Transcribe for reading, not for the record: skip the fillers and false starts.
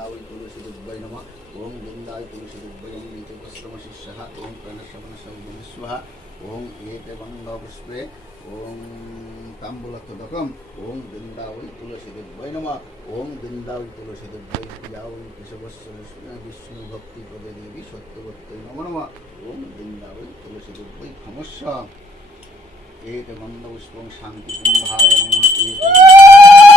বৃন্দাবৈ তুলসী দেব্যৈ নমঃ ওম বৃন্দাবৈ তুলসী দেব্যৈ নীতিপশ্রমশিষ্যः ওম প্রাণশ্রবণস্বহা ওম এতে গন্ধপুষ্পে ওম তাম্বুলত্তদকম ওম বৃন্দাবৈ তুলসী দেব্যৈ নমঃ ওম বৃন্দাবৈ তুলসী দেব্যৈ প্রিয়াবৈ কেশবস্য বিষ্ণু ভক্তি পদে দেবী সত্যবত্যৈ নমো নমঃ ওম বৃন্দাবৈ তুলসী দেব্যৈ নমস্য এতে গন্ধপুষ্পং শান্তি কুম্ভায় নমঃ